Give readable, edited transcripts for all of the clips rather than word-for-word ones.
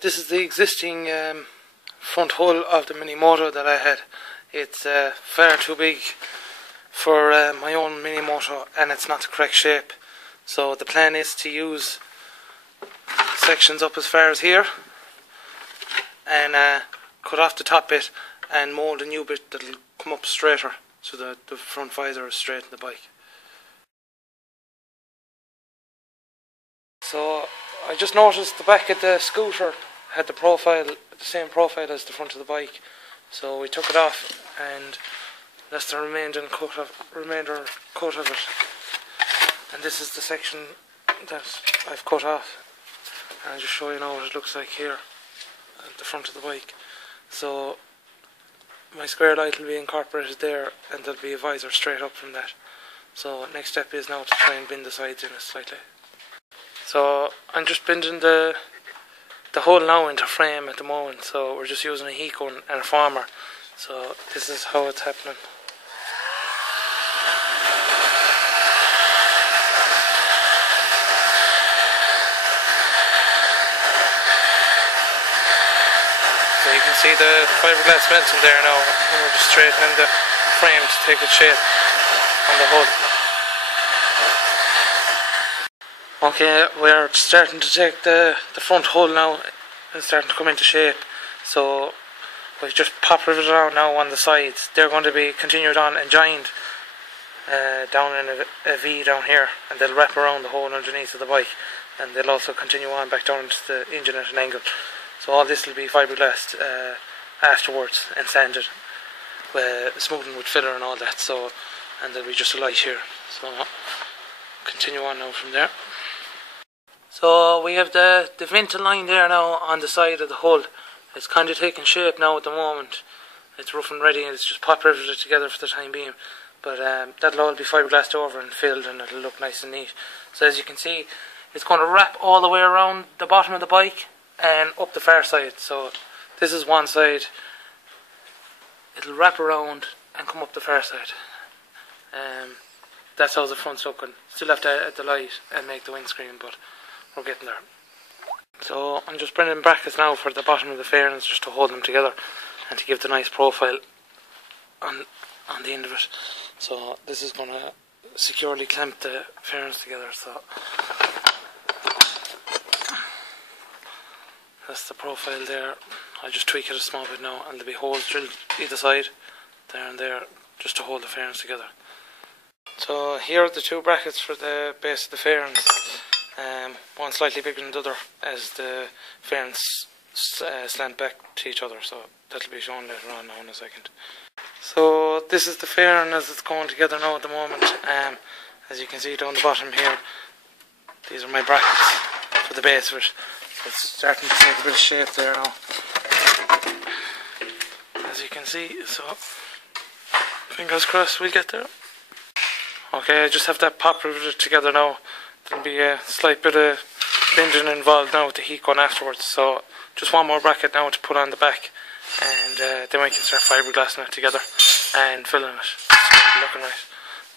This is the existing front hull of the Mini Moto that I had. It's far too big for my own Mini Moto, and it's not the correct shape. So the plan is to use sections up as far as here and cut off the top bit and mould a new bit that'll come up straighter, so that the front visor is straight in the bike. So I just noticed the back of the scooter had the same profile as the front of the bike, so we took it off and that's the remainder cut of it. And this is the section that I've cut off, and I'll just show you now what it looks like here at the front of the bike. So my square light will be incorporated there, and there'll be a visor straight up from that. So next step is now to try and bend the sides in it slightly. So I'm just bending the hole now into frame at the moment, so we're just using a heat gun and a former. So this is how it's happening. So you can see the fiberglass melting there now, and we're just straightening the frame to take its shape on the hull. Okay, we're starting to take the front hull now. It's starting to come into shape. So we've just popped it around now on the sides. They're going to be continued on and joined down in a V down here, and they'll wrap around the hole underneath of the bike, and they'll also continue on back down into the engine at an angle. So all this will be fiberglassed afterwards and sanded, smoothing with filler and all that. So, and there'll be just a light here. So continue on now from there. So we have the venting line there now on the side of the hull. It's kind of taking shape now at the moment. It's rough and ready, and it's just pop riveted together for the time being. But that'll all be fiberglassed over and filled, and it'll look nice and neat. So as you can see, it's going to wrap all the way around the bottom of the bike and up the far side. So this is one side. It'll wrap around and come up the far side. That's how the front's looking. Still have to add the light and make the windscreen, but we're getting there. So I'm just bringing brackets now for the bottom of the fairings, just to hold them together and to give the nice profile on the end of it. So this is going to securely clamp the fairings together. So that's the profile there. I'll just tweak it a small bit now, and there'll be holes drilled either side, there and there, just to hold the fairings together. So here are the two brackets for the base of the fairings. One slightly bigger than the other, as the fairings slant back to each other, so that'll be shown later on now in a second. So this is the fairing as it's going together now at the moment. As you can see down the bottom here, these are my brackets for the base of it. So it's starting to take a bit of shape there now, as you can see. So fingers crossed we'll get there. Okay, I just have that pop riveted together now. There'll be a slight bit of bending involved now with the heat gun afterwards. So just one more bracket now to put on the back, and then we can start fiberglassing it together and filling it. It's looking right.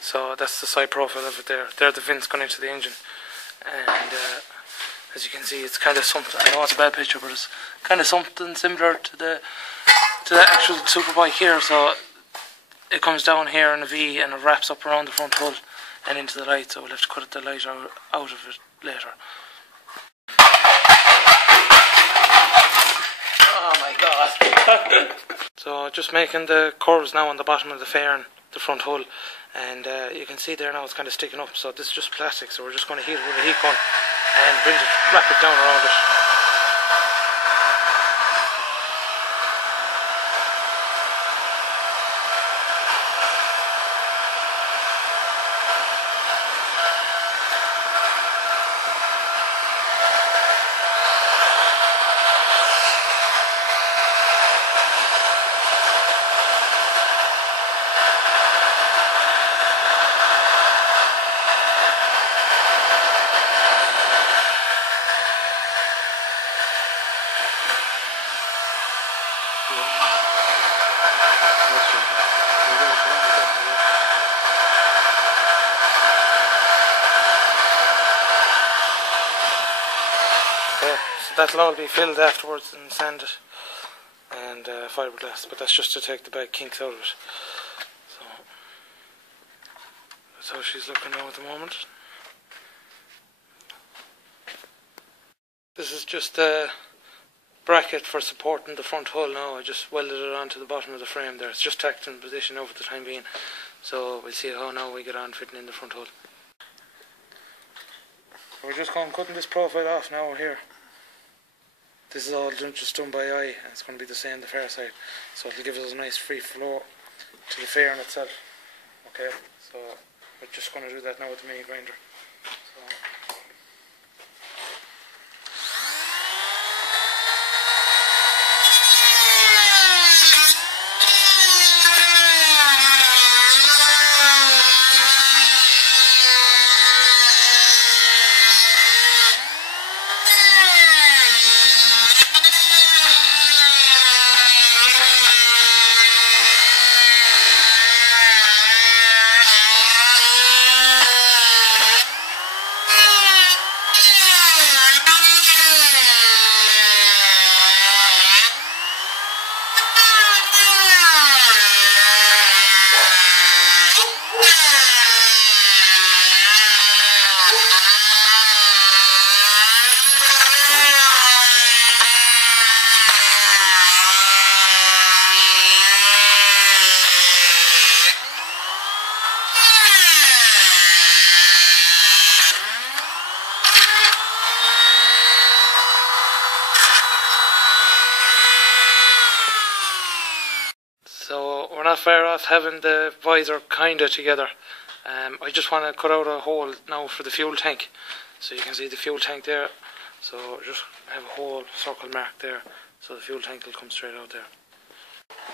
So that's the side profile of it there. There the vents going into the engine, and as you can see, it's kind of something. I know it's a bad picture, but it's kind of something similar to the actual Superbike here. So it comes down here in a V and it wraps up around the front hull and into the light, so we'll have to cut the light out of it later. Oh my god. So just making the curves now on the bottom of the fairing, the front hull, and you can see there now it's kind of sticking up. So this is just plastic, so we're just going to heat it with a heat gun and wrap it down around it. that'll all be filled afterwards and sanded and fiberglass, but that's just to take the bad kinks out of it. So that's how she's looking now at the moment. This is just a bracket for supporting the front hull now. I just welded it onto the bottom of the frame there. It's just tacked in position over the time being. So we'll see how now we get on fitting in the front hull. We're just going cutting this profile off now here. This is all just done by eye, and it's going to be the same the far side. So it'll give us a nice free flow to the fairing itself. Okay, so we're just going to do that now with the mini grinder. So. So we're not far off having the visor kinda together. I just want to cut out a hole now for the fuel tank. So you can see the fuel tank there. So just have a whole circle mark there. So the fuel tank will come straight out there.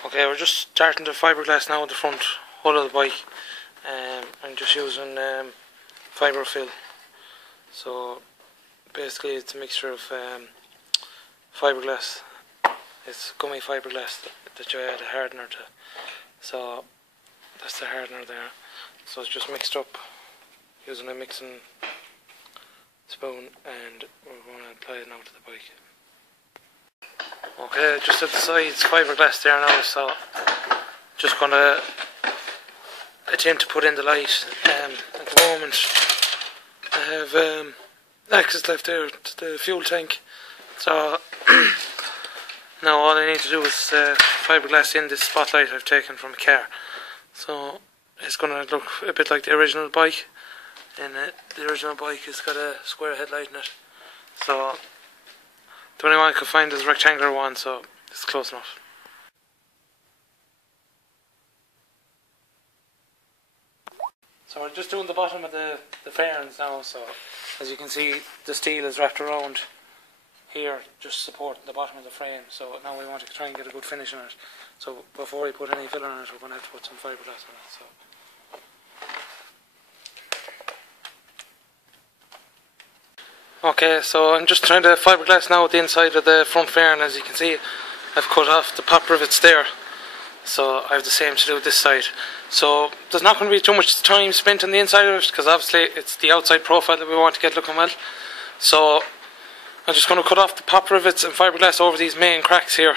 Okay, we're just starting the fiberglass now at the front hull of the bike. I'm just using fibre fill. So basically it's a mixture of fiberglass. It's gummy fiberglass that you add a hardener to. So that's the hardener there. So it's just mixed up using a mixing spoon, and we're going to apply it now to the bike. Okay, just at the sides fiberglass there now, so just going to attempt to put in the light. At the moment I have access left there to the fuel tank, so now all I need to do is fiberglass in this spotlight I've taken from a car. So it's going to look a bit like the original bike, and the original bike has got a square headlight in it. So the only one I could find is a rectangular one, so it's close enough. So we're just doing the bottom of the fairings now, so as you can see the steel is wrapped around here, just supporting the bottom of the frame. So now we want to try and get a good finish on it. So before we put any filler on it, we're going to have to put some fiberglass on it. So. Okay, so I'm just trying to fiberglass now at the inside of the front fairing. As you can see, I've cut off the pop rivets there. So I have the same to do with this side. So there's not going to be too much time spent on the inside of it, because obviously it's the outside profile that we want to get looking well. So I'm just going to cut off the pop rivets and fiberglass over these main cracks here,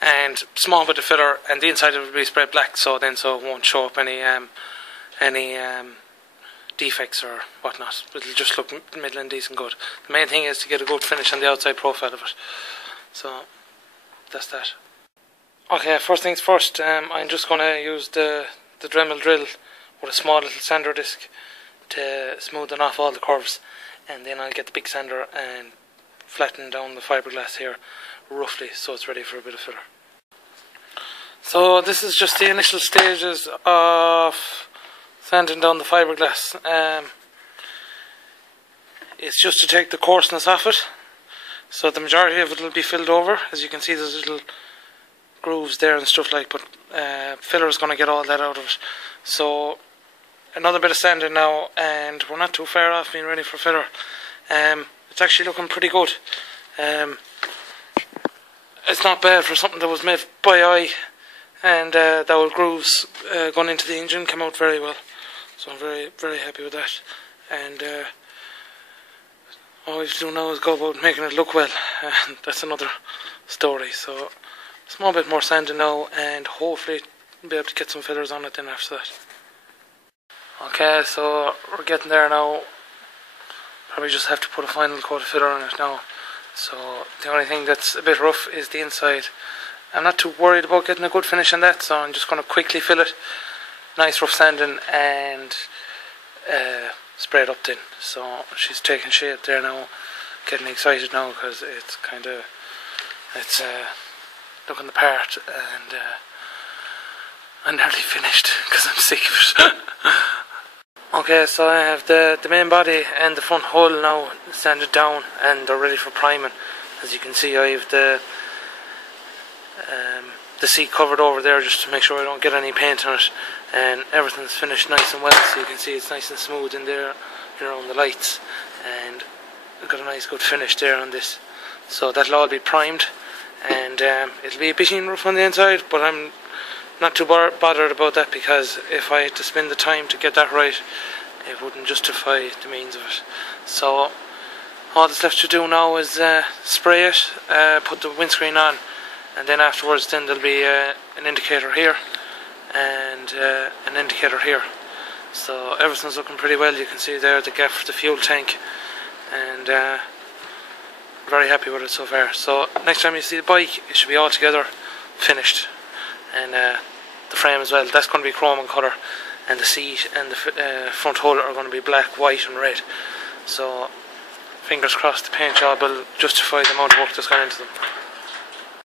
and small bit of filler, and the inside of it will be sprayed black, so it won't show up any defects or whatnot. It'll just look middling decent good. The main thing is to get a good finish on the outside profile of it. So that's that. Okay, first things first, I'm just going to use the Dremel drill with a small little sander disc to smoothen off all the curves, and then I'll get the big sander and flatten down the fiberglass here roughly so it's ready for a bit of filler. So this is just the initial stages of sanding down the fiberglass. It's just to take the coarseness off it, so the majority of it will be filled over. As you can see, there's little grooves there and stuff like, but filler is going to get all that out of it. So another bit of sanding now, and we're not too far off being ready for filler. It's actually looking pretty good. It's not bad for something that was made by eye, and the old grooves going into the engine came out very well. So I'm very, very happy with that. And all we have to do now is go about making it look well, and that's another story. So a small bit more sanding now, and hopefully be able to get some fillers on it then after that. Okay, so we're getting there now. Probably just have to put a final coat of filler on it now. So the only thing that's a bit rough is the inside. I'm not too worried about getting a good finish on that, so I'm just going to quickly fill it. Nice rough sanding and spray it up then. So she's taking shape there now, getting excited now because it's looking the part, and I'm nearly finished because I'm sick of it. Okay, so I have the main body and the front hull now sanded down and they're ready for priming. As you can see, I have the seat covered over there just to make sure I don't get any paint on it, and everything's finished nice and well, so you can see it's nice and smooth in there around the lights, and I've got a nice good finish there on this. So that'll all be primed, and it'll be a bit rough on the inside, but I'm not too bothered about that, because if I had to spend the time to get that right, it wouldn't justify the means of it. So all that's left to do now is spray it, put the windscreen on, and then afterwards then there'll be an indicator here and an indicator here. So everything's looking pretty well. You can see there the gap for the fuel tank, and very happy with it so far. So next time you see the bike, it should be all together finished, and the frame as well, that's going to be chrome in colour, and the seat and the front hull are going to be black, white and red. So fingers crossed the paint job will justify the amount of work that's gone into them.